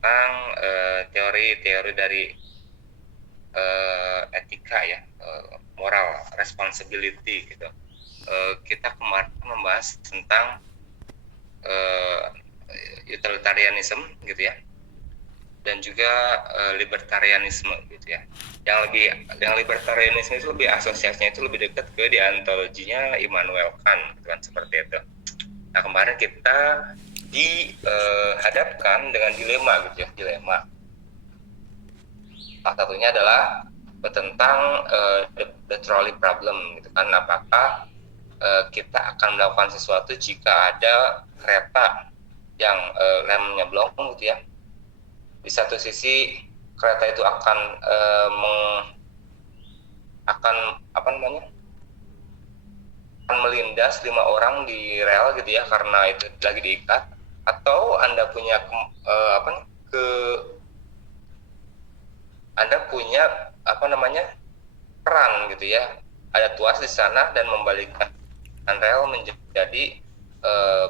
tentang teori-teori dari etika ya, moral, responsibility gitu. Kita kemarin membahas tentang utilitarianism gitu ya, dan juga libertarianisme gitu ya. Yang libertarianisme itu lebih asosiasinya itu lebih dekat ke deontologinya Immanuel Kant gitu kan, seperti itu. Nah, kemarin kita dihadapkan dengan dilema gitu ya, dilema. Salah satunya adalah tentang the trolley problem gitu kan, apakah kita akan melakukan sesuatu jika ada kereta yang remnya blong gitu ya. Di satu sisi kereta itu akan melindas 5 orang di rel gitu ya, karena itu lagi diikat. Atau Anda punya peran gitu ya, ada tuas di sana dan membalikkan rel menjadi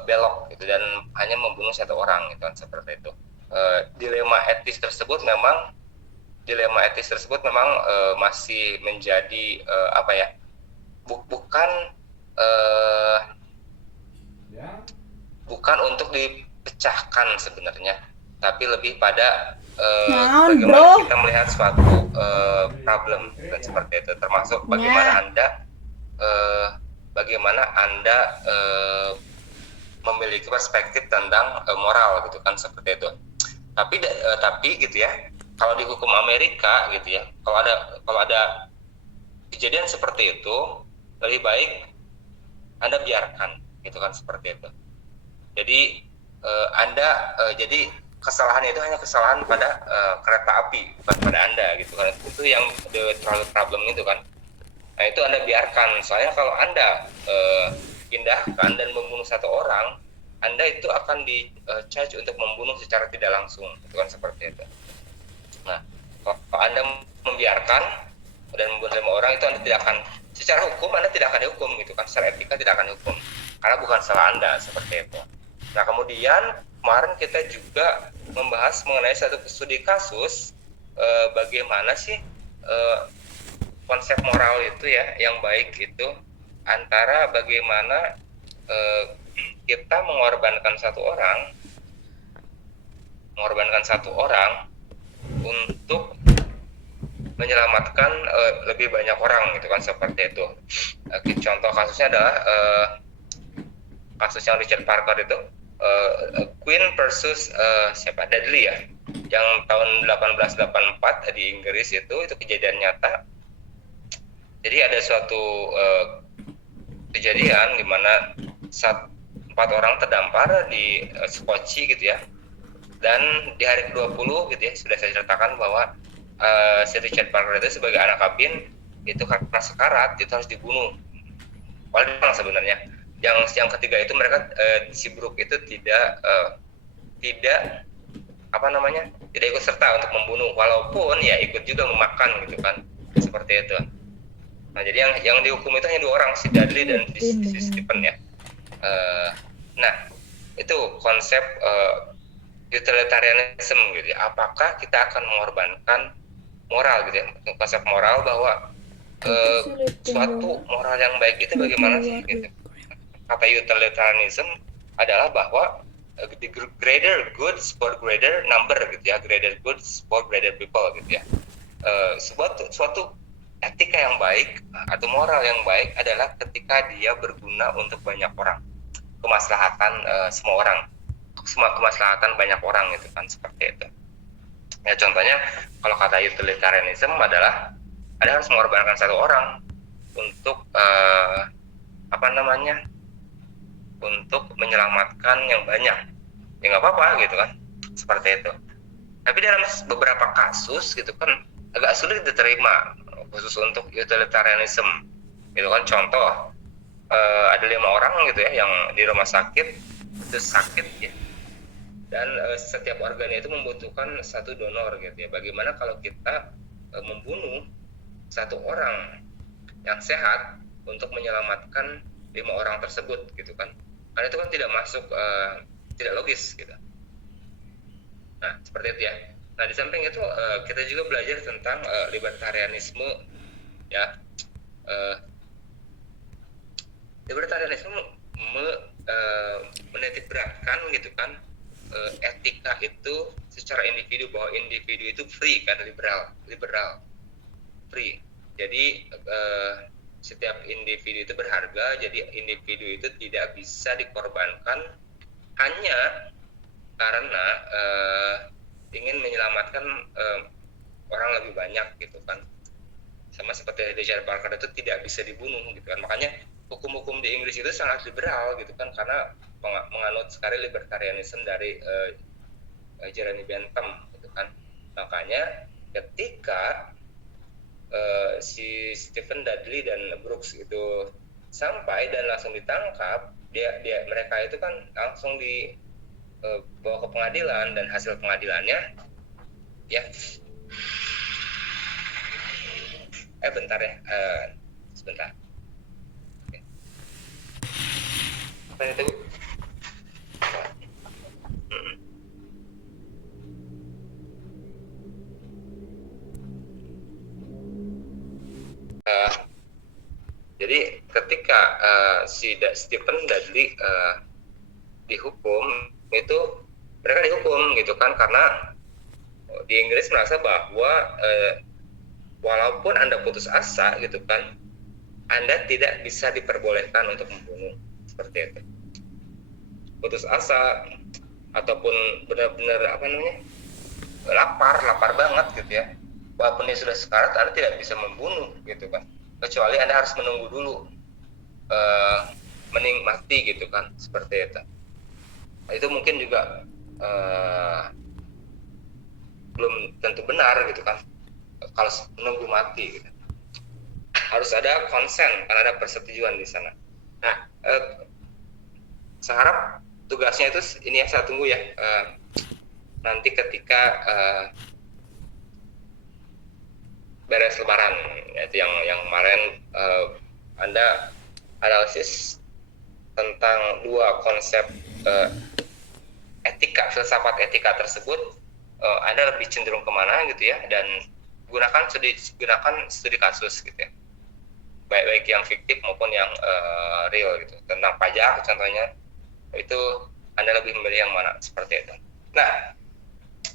belok gitu, dan hanya membunuh 1 orang gitu kan, seperti itu. Dilema etis tersebut memang masih menjadi bukan untuk dipecahkan sebenarnya, tapi lebih pada bagaimana kita melihat suatu problem dan seperti itu, termasuk bagaimana Anda memiliki perspektif tentang moral gitu kan, seperti itu. Tapi gitu ya, kalau di hukum Amerika gitu ya, kalau ada kejadian seperti itu, lebih baik Anda biarkan gitu kan, seperti itu. Jadi jadi kesalahan itu hanya kesalahan pada kereta api, bukan pada Anda gitu kan. Itu yang the trolley problem itu kan. Nah, itu Anda biarkan. Soalnya kalau Anda pindahkan dan membunuh 1 orang, Anda itu akan di-charge untuk membunuh secara tidak langsung, gitu kan, seperti itu. Nah, kalau Anda membiarkan dan membunuh 5 orang, itu Anda tidak akan, secara hukum Anda tidak akan dihukum gitu kan, secara etika tidak akan dihukum, karena bukan salah Anda, seperti itu. Nah, kemudian kemarin kita juga membahas mengenai satu studi kasus bagaimana sih konsep moral itu ya yang baik itu, antara bagaimana kita mengorbankan satu orang untuk menyelamatkan lebih banyak orang gitu kan, seperti itu. Contoh kasusnya adalah kasus yang Richard Parker itu, Queen versus Dudley ya, yang tahun 1884 di Inggris, itu kejadian nyata. Jadi ada suatu kejadian di mana 4 orang terdampar di Skocie gitu ya, dan di hari ke-20 gitu ya, sudah saya ceritakan bahwa si Richard Parker itu sebagai anak kabin itu karena sekarat itu harus dibunuh. Padahal sebenarnya yang ketiga itu mereka si Brooke itu tidak ikut serta untuk membunuh, walaupun ya ikut juga memakan gitu kan, seperti itu. Nah, jadi yang dihukum itu hanya 2 orang, si Dudley dan si Stephen ya. Nah, itu konsep utilitarianism gitu ya. Apakah kita akan mengorbankan moral gitu ya, konsep moral bahwa suatu moral yang baik itu bagaimana sih gitu. Kata utilitarianism adalah bahwa the greater goods for greater number gitu ya, greater goods for greater people gitu ya. Suatu etika yang baik atau moral yang baik adalah ketika dia berguna untuk banyak orang, kemaslahatan kemaslahatan banyak orang gitu kan, seperti itu. Ya, contohnya kalau kata utilitarianism adalah Anda harus mengorbankan 1 orang untuk untuk menyelamatkan yang banyak, ya nggak apa-apa gitu kan, seperti itu. Tapi dalam beberapa kasus gitu kan agak sulit diterima, khusus untuk utilitarianism gitu kan. Contoh, ada 5 orang gitu ya yang di rumah sakit itu sakit ya, dan setiap organnya itu membutuhkan 1 donor gitu ya. Bagaimana kalau kita membunuh 1 orang yang sehat untuk menyelamatkan 5 orang tersebut gitu kan? Karena itu kan tidak masuk, tidak logis gitu. Nah, seperti itu ya. Nah, di samping itu kita juga belajar tentang libertarianisme ya. Libertarianisme menitik beratkan gitu kan etika itu secara individu, bahwa individu itu free kan, liberal free. Jadi setiap individu itu berharga, jadi individu itu tidak bisa dikorbankan hanya karena ingin menyelamatkan orang lebih banyak gitu kan. Sama seperti Richard Parker itu tidak bisa dibunuh gitu kan. Makanya hukum-hukum di Inggris itu sangat liberal gitu kan, karena menganut sekali libertarianisme dari Jeremy Bentham gitu kan. Makanya ketika si Stephen Dudley dan Brooks itu sampai dan langsung ditangkap, mereka itu kan langsung dibawa ke pengadilan, dan hasil pengadilannya ya bentar ya, sebentar. Apa itu? Jadi ketika si Stephen Dudley dihukum, itu mereka dihukum gitu kan, karena di Inggris merasa bahwa walaupun Anda putus asa gitu kan, Anda tidak bisa diperbolehkan untuk membunuh, seperti itu. Putus asa ataupun benar-benar lapar banget gitu ya, walaupun dia sudah sekarat, Anda tidak bisa membunuh gitu kan, kecuali Anda harus menunggu dulu mati gitu kan, seperti itu. Nah, itu mungkin juga belum tentu benar gitu kan, kalau menunggu mati gitu. Harus ada konsen, karena ada persetujuan di sana. Nah, saya harap tugasnya itu ini yang saya tunggu ya, nanti ketika beres lebaran, yaitu yang kemarin Anda analisis tentang dua konsep etika, filsafat etika tersebut, Anda lebih cenderung kemana gitu ya, dan gunakan studi kasus gitu ya, baik yang fiktif maupun yang real gitu, tentang pajak contohnya, itu Anda lebih memilih yang mana, seperti itu. Nah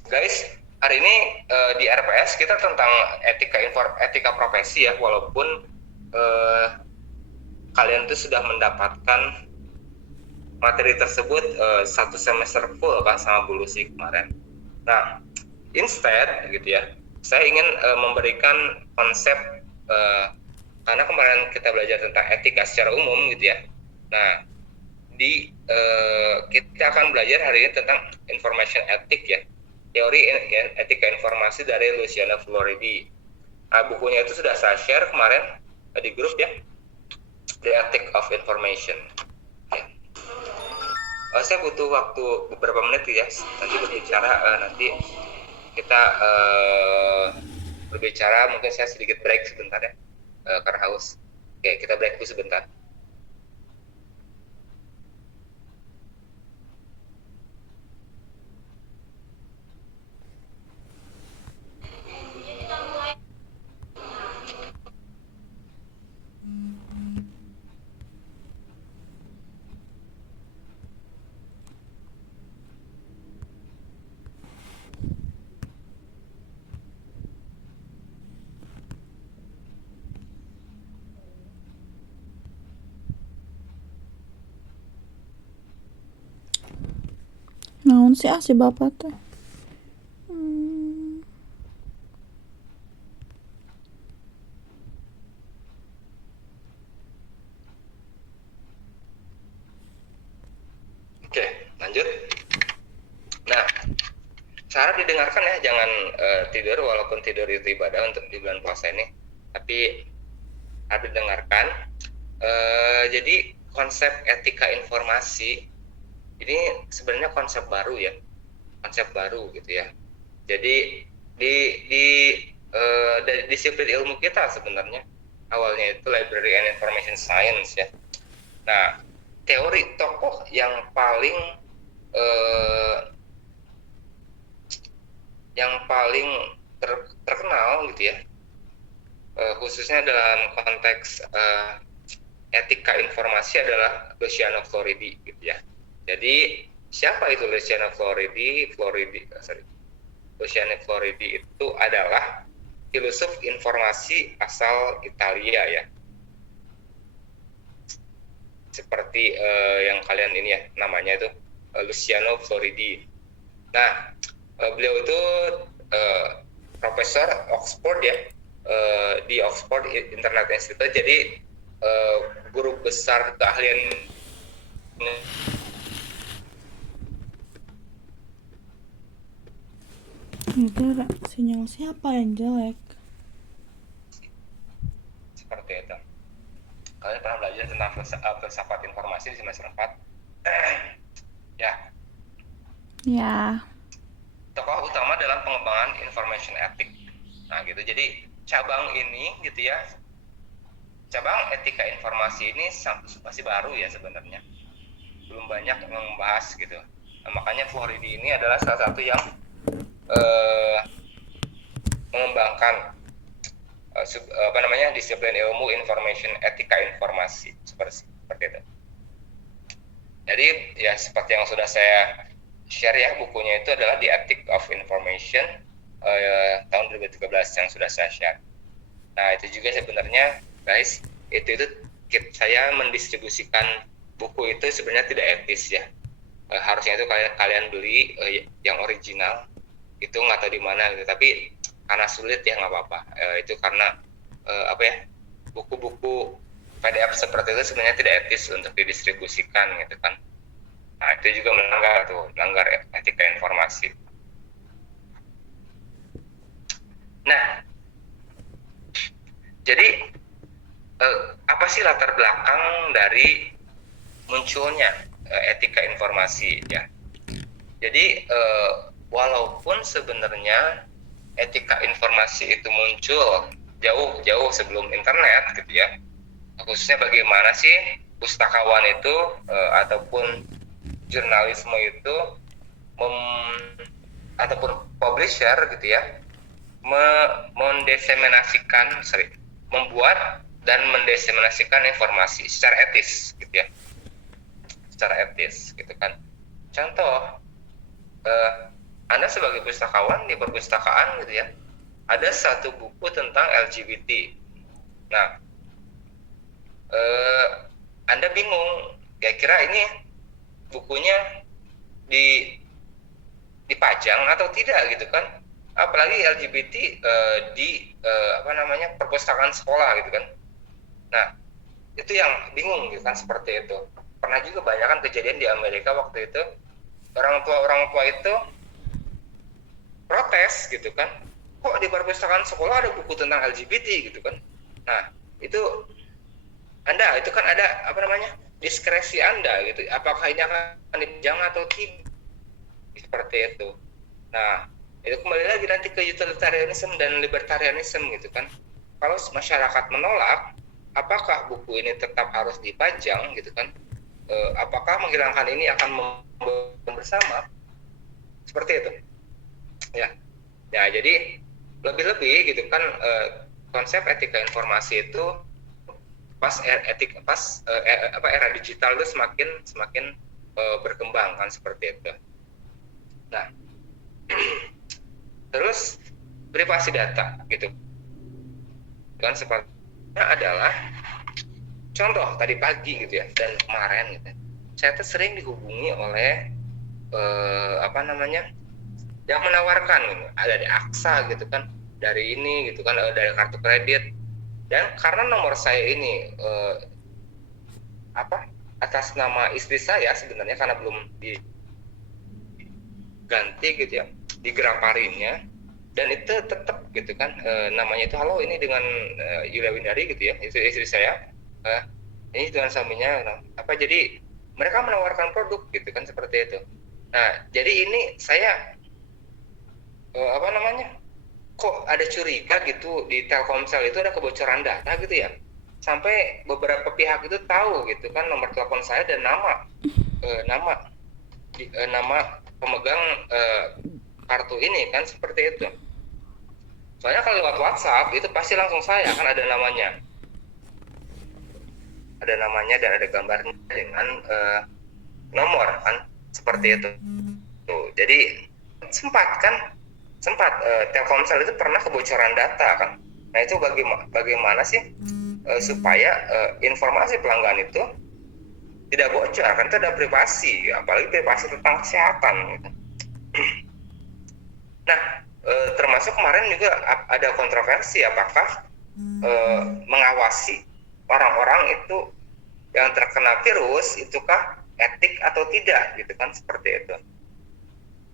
guys, hari ini di RPS kita tentang etika profesi ya, walaupun kalian itu sudah mendapatkan materi tersebut satu semester full kan sama Bu Lucy kemarin. Nah, instead gitu ya, saya ingin memberikan konsep, karena kemarin kita belajar tentang etika secara umum gitu ya. Nah, kita akan belajar hari ini tentang information ethic ya, teori etika informasi dari Luciano Floridi. Nah, bukunya itu sudah saya share kemarin di grup ya, The Ethic of Information. Saya butuh waktu beberapa menit ya, nanti berbicara, nanti kita berbicara, mungkin saya sedikit break sebentar ya, karena haus. Oke, kita break dulu sebentar. Naon sih si bapak teh? Oke, lanjut. Nah, cara didengarkan ya, jangan tidur, walaupun tidur itu ibadah untuk di bulan puasa ini, tapi harus didengarkan. Jadi konsep etika informasi ini sebenarnya konsep baru ya, konsep baru gitu ya. Jadi di disiplin ilmu kita sebenarnya awalnya itu Library and Information Science ya. Nah, teori tokoh yang paling yang paling terkenal gitu ya, khususnya dalam konteks etika informasi adalah Luciano Floridi gitu ya. Jadi siapa itu Luciano Floridi? Luciano Floridi itu adalah filosof informasi asal Italia ya. Seperti yang kalian ini ya, namanya itu Luciano Floridi. Nah, beliau itu profesor Oxford ya, di Oxford Internet Institute. Jadi guru besar keahlian Itu sinyal siapa yang jelek? seperti itu. Kalian pernah belajar tentang filsafat informasi di semester 4? Ya. Ya. Tokoh utama dalam pengembangan information ethic. Nah gitu, jadi cabang ini gitu ya, cabang etika informasi ini masih baru ya sebenarnya, belum banyak yang membahas gitu. Nah, makanya Floridi ini adalah salah satu yang mengembangkan disiplin ilmu information etika informasi seperti itu. Jadi ya seperti yang sudah saya share ya, bukunya itu adalah The Ethic of Information tahun 2013 yang sudah saya share. Nah itu juga sebenarnya guys, itu saya mendistribusikan buku itu sebenarnya tidak etis ya. Harusnya itu kalian beli yang original, itu nggak tahu di mana gitu. Tapi karena sulit ya nggak apa-apa. Itu karena buku-buku PDF seperti itu sebenarnya tidak etis untuk didistribusikan gitu kan. Nah itu juga melanggar etika informasi. Nah, jadi apa sih latar belakang dari munculnya etika informasi ya? Jadi walaupun sebenarnya etika informasi itu muncul jauh sebelum internet gitu ya, khususnya bagaimana sih pustakawan itu ataupun jurnalisme itu ataupun publisher gitu ya, membuat dan mendiseminasikan informasi secara etis gitu ya, secara etis gitu kan. Contoh, Anda sebagai pustakawan di perpustakaan gitu ya, ada satu buku tentang LGBT. Nah, Anda bingung, kira-kira ini bukunya dipajang atau tidak gitu kan? Apalagi LGBT di perpustakaan sekolah gitu kan. Nah, itu yang bingung gitu kan, seperti itu. Pernah juga banyak kan kejadian di Amerika waktu itu, orang tua itu protes gitu kan, kok di perpustakaan sekolah ada buku tentang LGBT gitu kan. Nah, itu kan ada diskresi Anda gitu, apakah ini akan dipajang atau tidak, seperti itu. Nah, itu kembali lagi nanti ke utilitarianism dan libertarianism gitu kan. Kalau masyarakat menolak, apakah buku ini tetap harus dipajang gitu kan? Apakah menghilangkan ini akan membuat bersama? Seperti itu. Ya, jadi lebih-lebih gitu kan, konsep etika informasi itu era digital itu semakin berkembang kan, seperti itu. Nah, terus privasi data gitu kan, sepertinya adalah contoh tadi pagi gitu ya, dan kemarin gitu, saya tuh sering dihubungi oleh yang menawarkan gitu. Ada dari AXA gitu kan, dari ini gitu kan, dari kartu kredit, dan karena nomor saya ini atas nama istri saya sebenarnya, karena belum diganti gitu ya, digeraparinya, dan itu tetap gitu kan, namanya itu halo ini dengan Yulia Windari gitu ya, istri saya, ini dengan suaminya jadi mereka menawarkan produk gitu kan, seperti itu. Nah jadi ini saya kok ada curiga gitu, di Telkomsel itu ada kebocoran data gitu ya, sampai beberapa pihak itu tahu gitu kan nomor telepon saya dan nama pemegang kartu ini kan seperti itu. Soalnya kalau lewat WhatsApp itu pasti langsung saya kan ada namanya dan ada gambarnya dengan nomor kan seperti itu. Tuh, jadi sempat Telkomsel itu pernah kebocoran data kan. Nah itu bagaimana sih supaya informasi pelanggan itu tidak bocor kan, itu ada privasi, apalagi privasi tentang kesehatan gitu. Nah termasuk kemarin juga ada kontroversi apakah mengawasi orang-orang itu yang terkena virus itukah etik atau tidak gitu kan, seperti itu.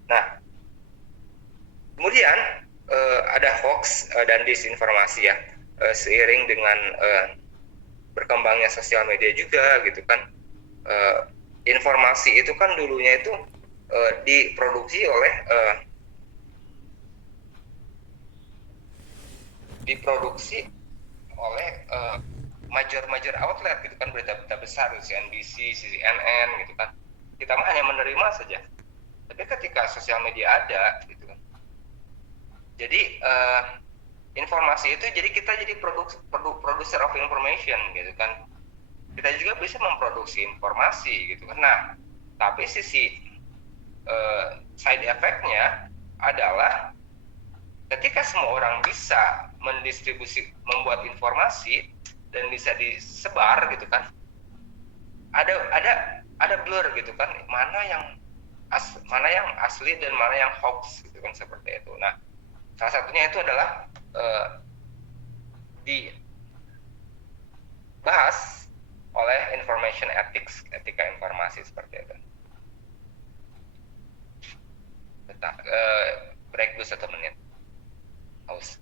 Nah kemudian ada hoax dan disinformasi ya, seiring dengan berkembangnya sosial media juga gitu kan. Informasi itu kan dulunya itu diproduksi oleh major outlet gitu kan, berita-berita besar CNBC, CNN gitu kan. Kita mah hanya menerima saja. Tapi ketika sosial media ada gitu kan, jadi informasi itu jadi kita jadi producer of information gitu kan. Kita juga bisa memproduksi informasi gitu kan. Nah, tapi sisi side effect-nya adalah ketika semua orang bisa membuat informasi dan bisa disebar gitu kan, ada blur gitu kan, mana yang asli dan mana yang hoax gitu kan, seperti itu. Nah salah satunya itu adalah dibahas oleh information ethics, etika informasi seperti itu. Break dulu 1 menit. Haus.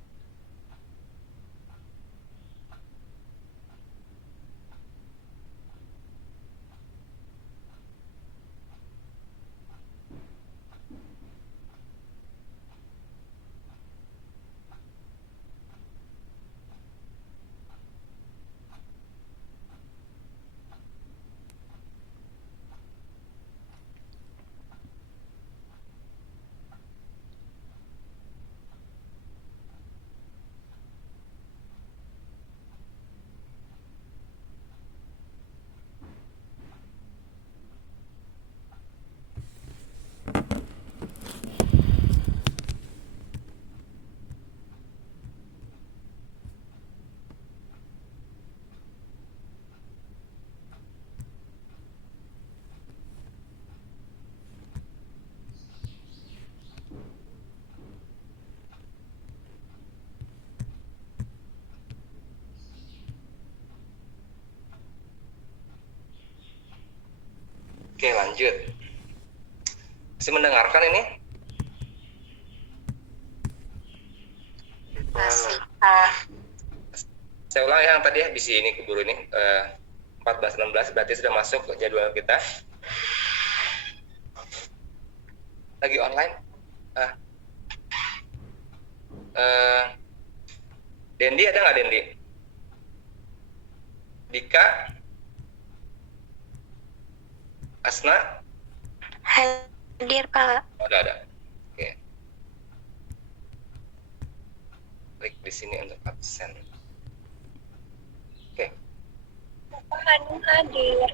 Oke, lanjut. Masih mendengarkan ini? Masih. Saya ulang yang tadi ya, bisi ini keburu ini 14-16 berarti sudah masuk ke jadwal kita. Lagi online. Dendi ada nggak, Dendi? Dika? Asna? Hadir, Pak. Oh, ada. Oke. Klik di sini untuk absen. Oke. Bapak Hanung hadir.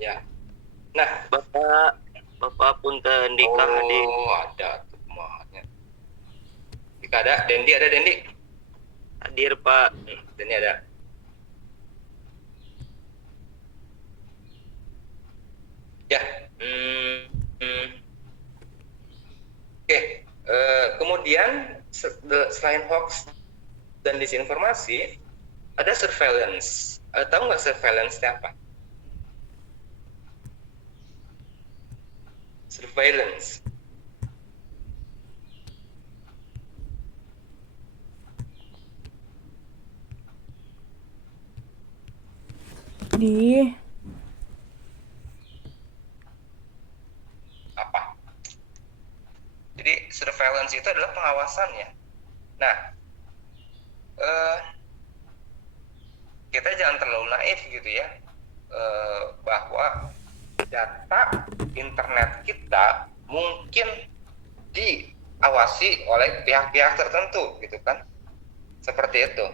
Ya. Nah, Bapak Punten Dika hadir. Oh, ada tuh mahanya. Dika ada, Dendi ada, Dendi? Hadir, Pak. Dendi ada. Ya. Oke. Kemudian selain hoax dan disinformasi, ada surveillance. Tahu nggak surveillance itu apa? Surveillance. Apa? Jadi surveillance itu adalah pengawasan ya. Nah, kita jangan terlalu naif gitu ya, bahwa data internet kita mungkin diawasi oleh pihak-pihak tertentu gitu kan, seperti itu.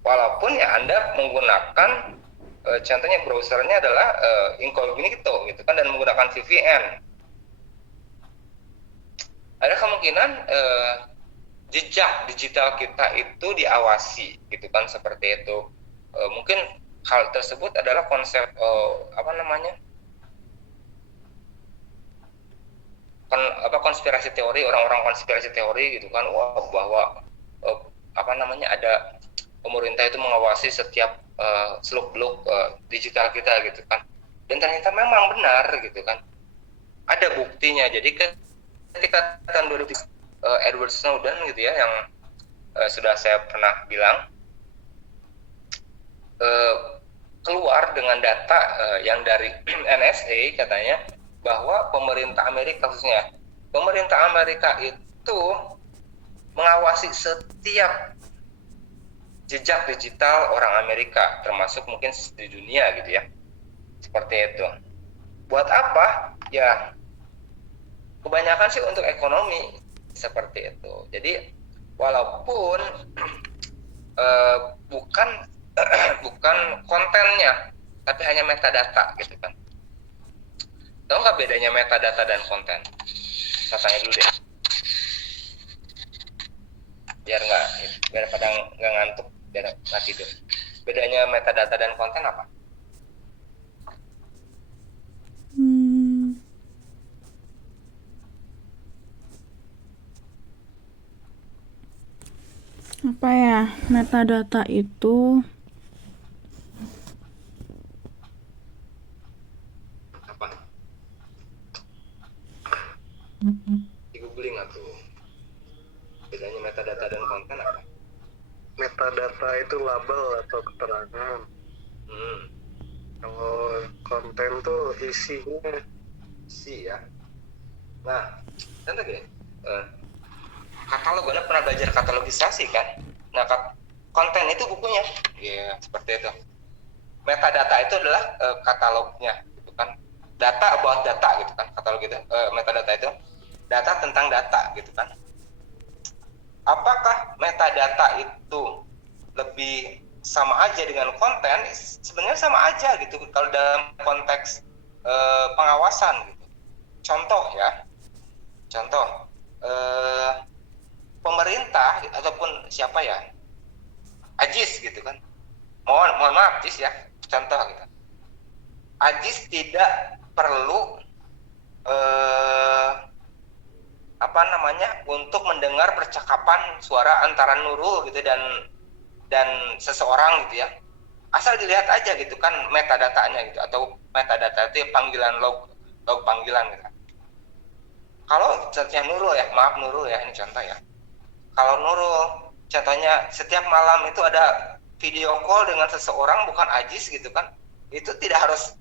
Walaupun ya Anda menggunakan contohnya browsernya adalah incognito gitu kan, dan menggunakan VPN, ada kemungkinan jejak digital kita itu diawasi gitu kan, seperti itu. Mungkin hal tersebut adalah konsep konspirasi teori, orang-orang konspirasi teori gitu kan, bahwa ada pemerintah itu mengawasi setiap seluk-beluk digital kita gitu kan, dan ternyata memang benar gitu kan, ada buktinya. Jadi ketika tahun 2000 Edward Snowden gitu ya, yang sudah saya pernah bilang, keluar dengan data yang dari NSA katanya, bahwa pemerintah Amerika, khususnya pemerintah Amerika itu mengawasi setiap jejak digital orang Amerika, termasuk mungkin di dunia gitu ya, seperti itu. Buat apa? Ya kebanyakan sih untuk ekonomi, seperti itu. Jadi walaupun bukan kontennya, tapi hanya metadata gitu kan. Tahu nggak bedanya metadata dan konten? Saya tanya dulu deh, biar pada nggak ngantuk, biar nggak tidur. Bedanya metadata dan konten apa? Apa ya, metadata itu Apa? Di googling atau bedanya metadata dan konten apa? Metadata itu label atau keterangan. Kalau konten tuh isinya. Isi ya. Nah, contoh gini, katalog, Anda pernah belajar katalogisasi kan? Nah, konten itu bukunya, ya seperti itu. Metadata itu adalah katalognya, gitu kan? Data about data, gitu kan? Katalog itu, metadata itu data tentang data, gitu kan? Apakah metadata itu lebih sama aja dengan konten? Sebenarnya sama aja, gitu. Kalau dalam konteks pengawasan, gitu. Contoh ya, pemerintah ataupun siapa ya, Ajis gitu kan, mohon maaf Ajis ya, contoh gitu, Ajis tidak perlu untuk mendengar percakapan suara antara Nurul gitu dan seseorang gitu ya, asal dilihat aja gitu kan metadatanya gitu, atau metadata itu panggilan log panggilan gitu. Kalau contohnya Nurul ya, maaf Nurul ya, ini contoh ya. Kalau Nurul, contohnya setiap malam itu ada video call dengan seseorang, bukan Ajis gitu kan, itu tidak harus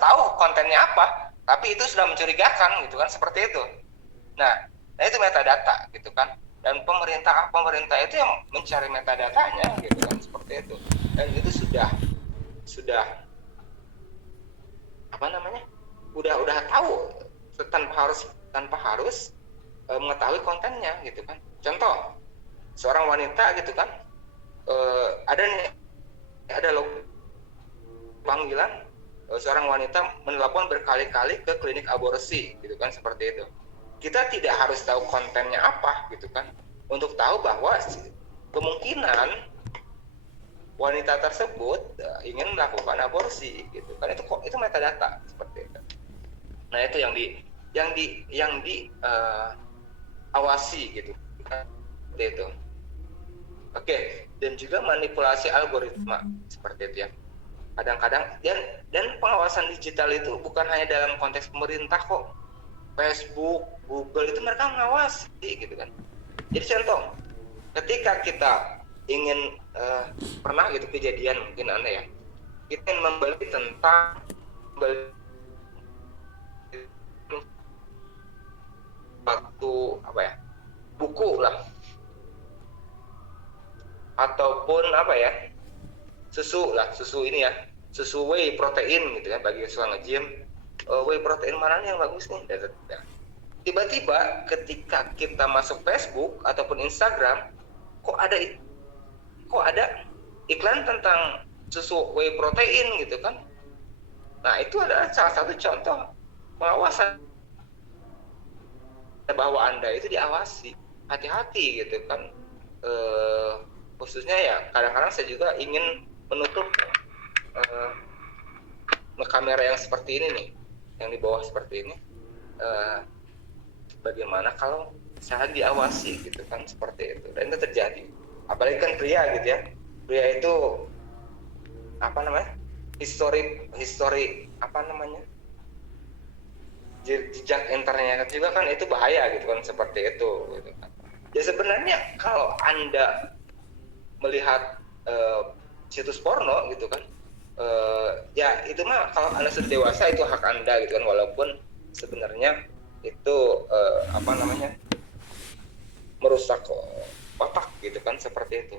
tahu kontennya apa, tapi itu sudah mencurigakan gitu kan, seperti itu. Nah itu metadata gitu kan, dan pemerintah itu yang mencari metadatanya gitu kan, seperti itu. Dan itu sudah udah tahu tanpa harus mengetahui kontennya gitu kan. Contoh, seorang wanita gitu kan, ada panggilan, seorang wanita menelpon berkali-kali ke klinik aborsi gitu kan, seperti itu. Kita tidak harus tahu kontennya apa gitu kan, untuk tahu bahwa kemungkinan wanita tersebut ingin melakukan aborsi gitu kan, itu metadata, seperti itu. Nah itu yang di awasi gitu kan, seperti itu. Oke, dan juga manipulasi algoritma, seperti itu ya. Kadang-kadang dan pengawasan digital itu bukan hanya dalam konteks pemerintah kok. Facebook, Google itu mereka mengawasi gitu kan. Jadi contoh, ketika kita ingin pernah gitu kejadian, mungkin Anda ya, kita ingin membeli buku lah, ataupun susu ini ya, susu whey protein gitu ya, bagi yang suka nge-gym, whey protein mana nih yang bagus nih, tiba-tiba ketika kita masuk Facebook ataupun Instagram, kok ada iklan tentang susu whey protein gitu kan. Nah, itu adalah salah satu contoh pengawasan bahwa Anda itu diawasi. Hati-hati gitu kan. Khususnya ya kadang-kadang saya juga ingin menutup kamera yang seperti ini nih, yang di bawah seperti ini. Bagaimana kalau saya diawasi gitu kan, seperti itu. Dan itu terjadi. Apalagi kan pria gitu ya. Pria itu apa namanya? Histori apa namanya? Jejak internet juga kan itu bahaya gitu kan, seperti itu gitu kan. Ya sebenarnya kalau Anda melihat situs porno gitu kan, ya itu mah kalau Anda sudah dewasa itu hak Anda gitu kan, walaupun sebenarnya itu apa namanya, merusak otak gitu kan, seperti itu.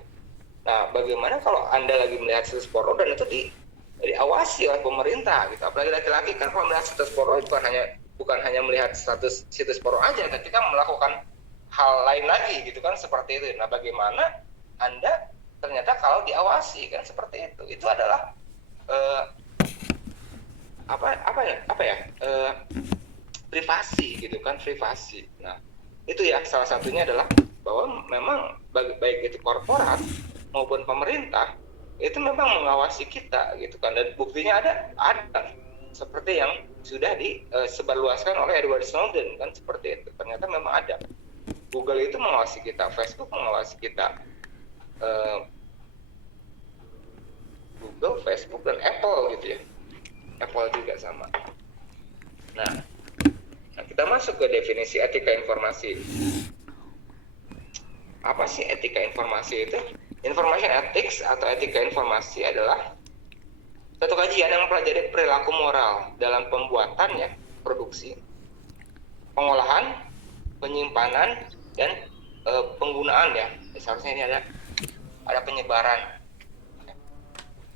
Nah, bagaimana kalau Anda lagi melihat situs porno dan itu diawasi oleh pemerintah gitu, apalagi laki-laki kan kalau melihat situs porno bukan hanya melihat status situs porno aja, ketika melakukan hal lain lagi gitu kan, seperti itu. Nah, bagaimana Anda ternyata kalau diawasi kan, seperti itu adalah privasi gitu kan, privasi. Nah, itu ya salah satunya adalah bahwa memang baik itu korporat maupun pemerintah itu memang mengawasi kita gitu kan, dan buktinya ada seperti yang sudah disebarluaskan oleh Edward Snowden kan, seperti itu. Ternyata memang ada. Google itu mengawasi kita, Facebook mengawasi kita, Google, Facebook, dan Apple gitu ya. Apple juga sama. Nah, kita masuk ke definisi etika informasi. Apa sih etika informasi itu? Information ethics atau etika informasi adalah satu kajian yang mempelajari perilaku moral dalam pembuatan ya, produksi, pengolahan, penyimpanan, dan penggunaan ya. Seharusnya ini ada penyebaran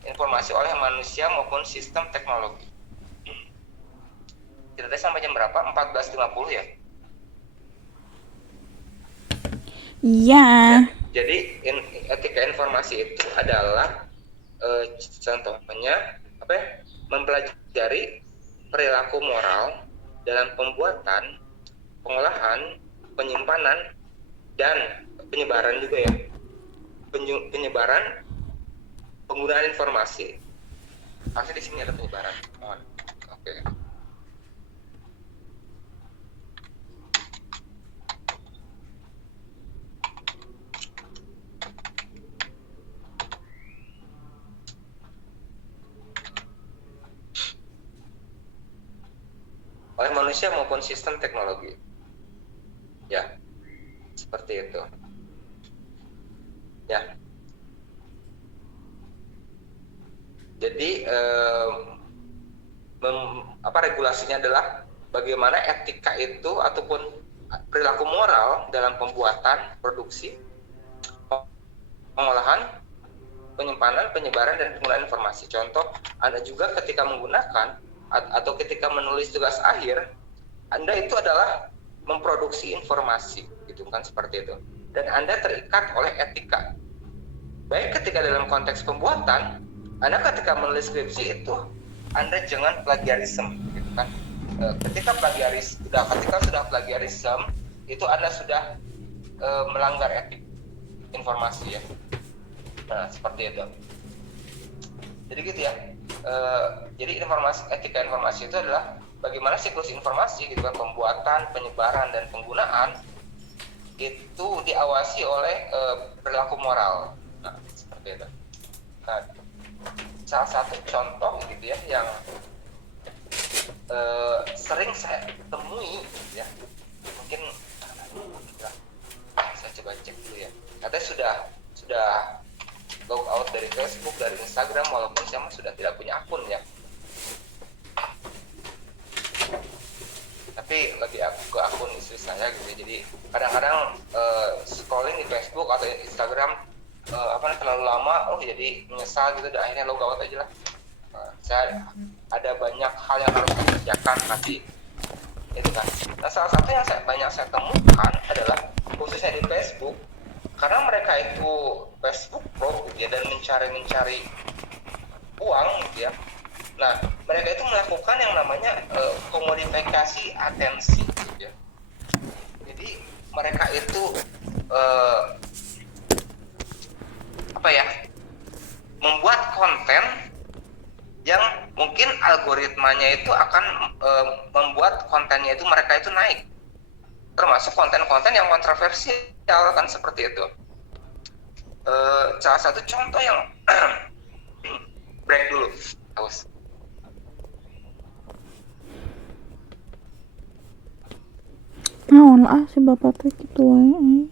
informasi oleh manusia maupun sistem teknologi. Kita sampai jam berapa? 14.50 ya? Iya. Jadi etika informasi itu adalah contohnya mempelajari perilaku moral dalam pembuatan, pengolahan, penyimpanan, dan penyebaran juga ya. Penyebaran, penggunaan informasi. Harusnya di sini ada penyebaran. Oke. Oleh manusia maupun sistem teknologi. Ya, seperti itu. Ya. Jadi regulasinya adalah bagaimana etika itu ataupun perilaku moral dalam pembuatan, produksi, pengolahan, penyimpanan, penyebaran, dan penggunaan informasi. Contoh, Anda juga ketika menggunakan atau ketika menulis tugas akhir, Anda itu adalah memproduksi informasi, gitu kan, seperti itu. Dan Anda terikat oleh etika. Baik ketika dalam konteks pembuatan, Anda ketika menulis skripsi itu, Anda jangan plagiarisme, gitu kan. Ketika sudah plagiarisme, itu Anda sudah melanggar etik informasi ya. Nah, seperti itu. Jadi gitu ya. Jadi etika informasi itu adalah bagaimana siklus informasi gitu kan, pembuatan, penyebaran, dan penggunaan itu diawasi oleh perilaku moral. Nah, seperti itu. Nah, salah satu contoh gitu ya yang sering saya temui gitu ya, mungkin saya coba cek dulu ya. Katanya sudah log out dari Facebook, dari Instagram, walaupun saya sudah tidak punya akun ya. Tapi lebih ke akun istri saya gitu. Jadi kadang-kadang scrolling di Facebook atau Instagram terlalu lama, jadi menyesal gitu, dan akhirnya log out aja lah. Saya ada banyak hal yang harus saya kerjakan, tapi gitu kan. Nah, salah satu yang banyak saya temukan adalah khususnya di Facebook, karena mereka itu Facebook Pro gitu ya, dan mencari uang gitu ya. Nah, mereka itu melakukan yang namanya komodifikasi atensi gitu ya. Jadi mereka itu membuat konten yang mungkin algoritmanya itu akan membuat kontennya itu mereka itu naik, termasuk konten-konten yang kontroversial kan, seperti itu. Salah satu contoh yang break dulu, haus. Naon ah si bapak teh kitu wae.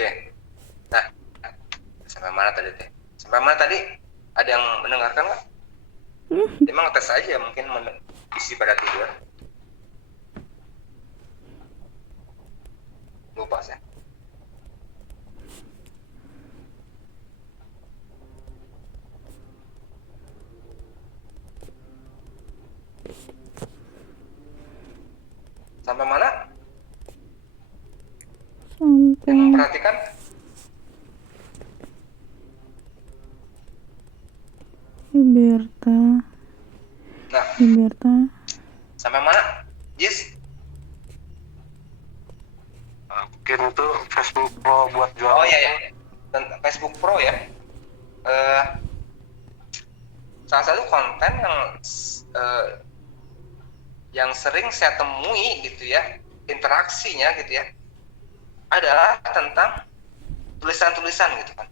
Oke. Nah, sampai mana tadi teh? Sampai mana tadi? Ada yang mendengarkan nggak? Emang ngetes aja mungkin isi pada tidur. Lupa saya. Sampai mana? Sampai Yang perhatikan? Iberta. Nah, Iberta. sampai mana? Yes. Mungkin itu Facebook Pro buat jual. Oh iya ya. Dan Facebook Pro ya. Salah satu konten yang sering saya temui gitu ya, interaksinya gitu ya, adalah tentang tulisan-tulisan gitu kan,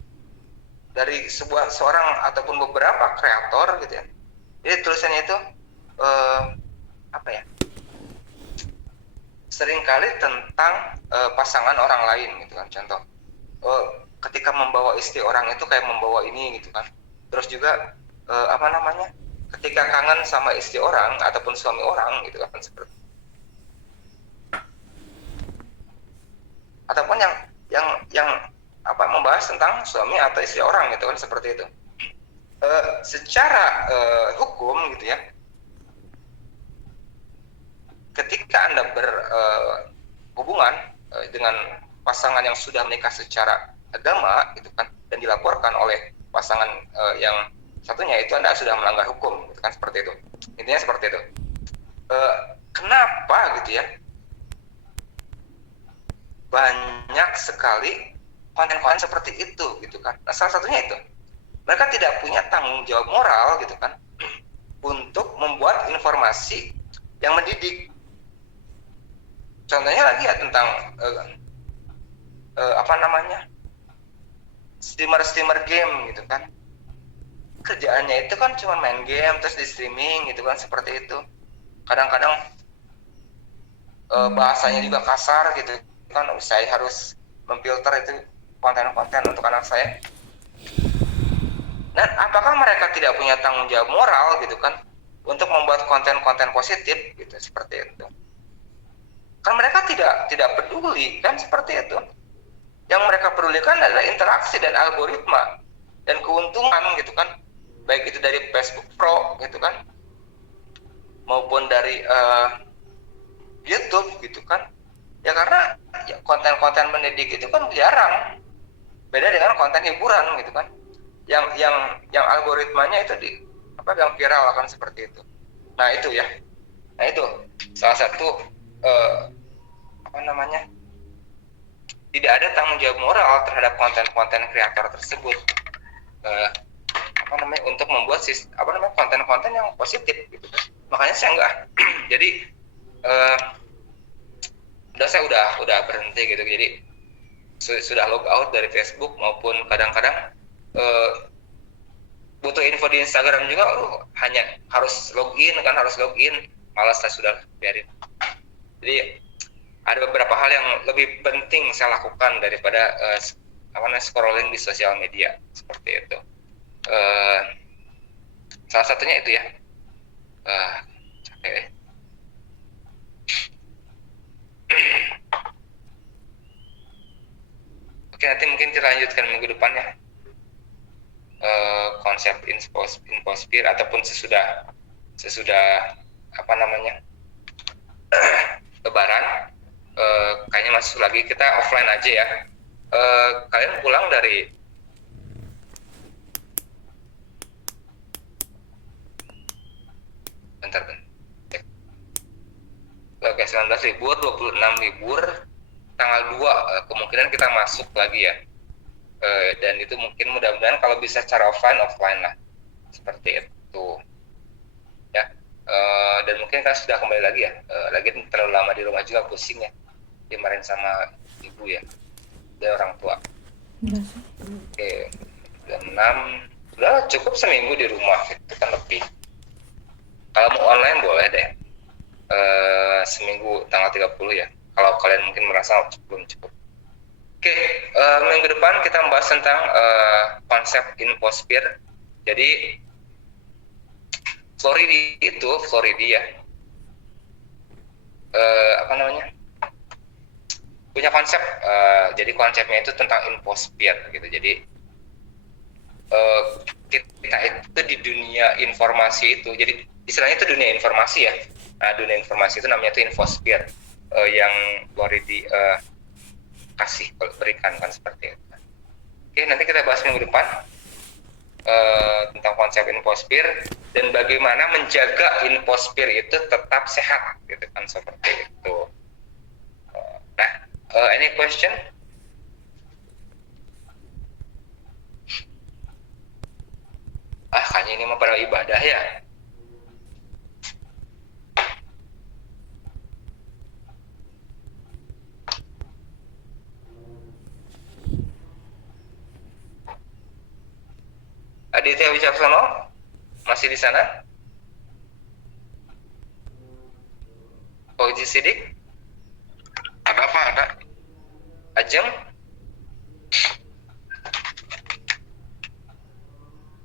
dari seorang ataupun beberapa kreator gitu ya. Jadi tulisannya itu seringkali tentang pasangan orang lain gitu kan. Contoh, ketika membawa istri orang itu kayak membawa ini gitu kan. Terus juga ketika kangen sama istri orang ataupun suami orang gitu kan, seperti, ataupun yang membahas tentang suami atau istri orang gitu kan, seperti itu. Secara hukum gitu ya, ketika Anda berhubungan dengan pasangan yang sudah menikah secara agama gitu kan, dan dilaporkan oleh pasangan yang satunya, itu Anda sudah melanggar hukum gitu kan, seperti itu. Intinya seperti itu. Kenapa gitu ya banyak sekali konten-konten seperti itu gitu kan. Nah, salah satunya itu, mereka tidak punya tanggung jawab moral gitu kan untuk membuat informasi yang mendidik. Contohnya lagi ya tentang streamer game gitu kan. Kerjaannya itu kan cuma main game terus di streaming gitu kan, seperti itu. Kadang-kadang bahasanya juga kasar gitu kan. Saya harus memfilter itu konten-konten untuk anak saya. Dan apakah mereka tidak punya tanggung jawab moral gitu kan untuk membuat konten-konten positif gitu, seperti itu? Kan mereka tidak peduli kan, seperti itu. Yang mereka pedulikan adalah interaksi dan algoritma dan keuntungan gitu kan, baik itu dari Facebook Pro gitu kan, maupun dari YouTube gitu kan. Ya karena ya, konten-konten mendidik itu kan jarang, beda dengan konten hiburan gitu kan, yang algoritmanya itu yang viral akan seperti itu. Nah itu ya, nah itu salah satu tidak ada tanggung jawab moral terhadap konten-konten kreator tersebut, untuk membuat konten-konten yang positif gitu kan. Makanya saya enggak jadi saya udah berhenti gitu. Jadi sudah log out dari Facebook, maupun kadang-kadang butuh info di Instagram juga, hanya harus login, malas, saya sudah biarin. Jadi ada beberapa hal yang lebih penting saya lakukan daripada scrolling di sosial media seperti itu. Salah satunya itu ya. Capek. Oke, nanti mungkin kita lanjutkan minggu depan ya. Konsep infosphere ataupun sesudah Lebaran, kayaknya masuk lagi, kita offline aja ya. Kalian pulang dari bentar. Oke, 19 libur, 26 libur, tanggal 2 kemungkinan kita masuk lagi ya. Dan itu mungkin mudah-mudahan kalau bisa secara offline lah, seperti itu ya. Dan mungkin kan sudah kembali lagi ya, lagi terlalu lama di rumah juga pusing ya, dimarahin sama ibu ya, dan orang tua. Oke, jam 6 sudah cukup seminggu di rumah, itu kan lebih. Kalau mau online boleh deh, seminggu tanggal 30 ya, kalau kalian mungkin merasa belum cukup. Oke, minggu depan kita membahas tentang konsep infosphere. Jadi Floridi ya, punya konsep. Jadi konsepnya itu tentang infosphere gitu. Jadi kita itu di dunia informasi itu, jadi istilahnya itu dunia informasi ya. Nah, dunia informasi itu namanya itu infosphere, yang Floridi berikan kan seperti itu. Oke, nanti kita bahas minggu depan tentang konsep infosphere dan bagaimana menjaga infosphere itu tetap sehat gitu kan, seperti itu. Nah, any question? Kayaknya ini mah pada ibadah ya. Aditya Wicaksono masih di sana? Fauzi Sidik? Ada apa? Ada. Ajeng?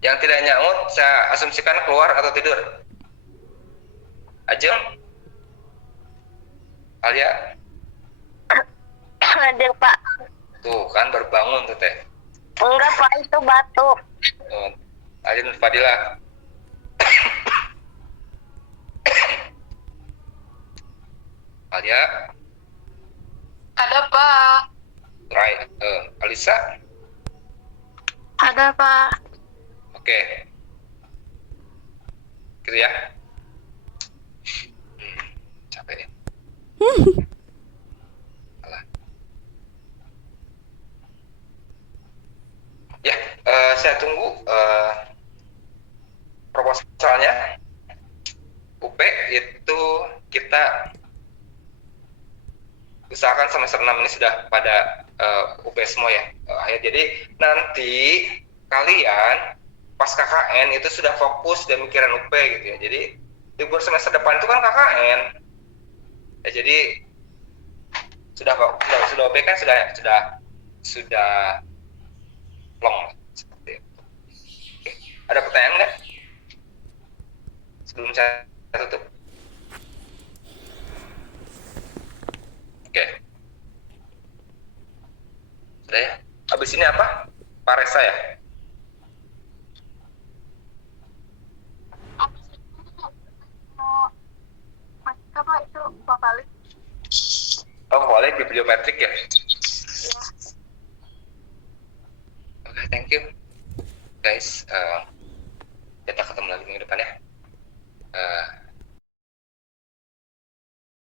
Yang tidak nyaut saya asumsikan keluar atau tidur. Ajeng? Alia? Ada Pak. Tuh kan berbangun tuh teh. Enggak Pak, itu batuk. Alia Nur Fadila. Alia? Ada Pak. Right. Alisa? Ada Pak. Oke. Gitu ya. Capek. Alah. Ya, saya tunggu proposalnya. UP itu kita usahakan semester 6 ini sudah pada UP semua ya. Jadi nanti kalian pas KKN itu sudah fokus dan mikiran UP gitu ya. Jadi libur semester depan itu kan KKN. Ya, jadi sudah UP kan sudah long seperti itu. Oke. Ada pertanyaan nggak? Sebelum saya tutup. Oke. Sudah ya. Habis ini apa? Pak Resa ya? Apa itu Pak Khalid? Oh, boleh bibliometrik ya? Oke, thank you. Guys, kita ketemu lagi minggu depan ya.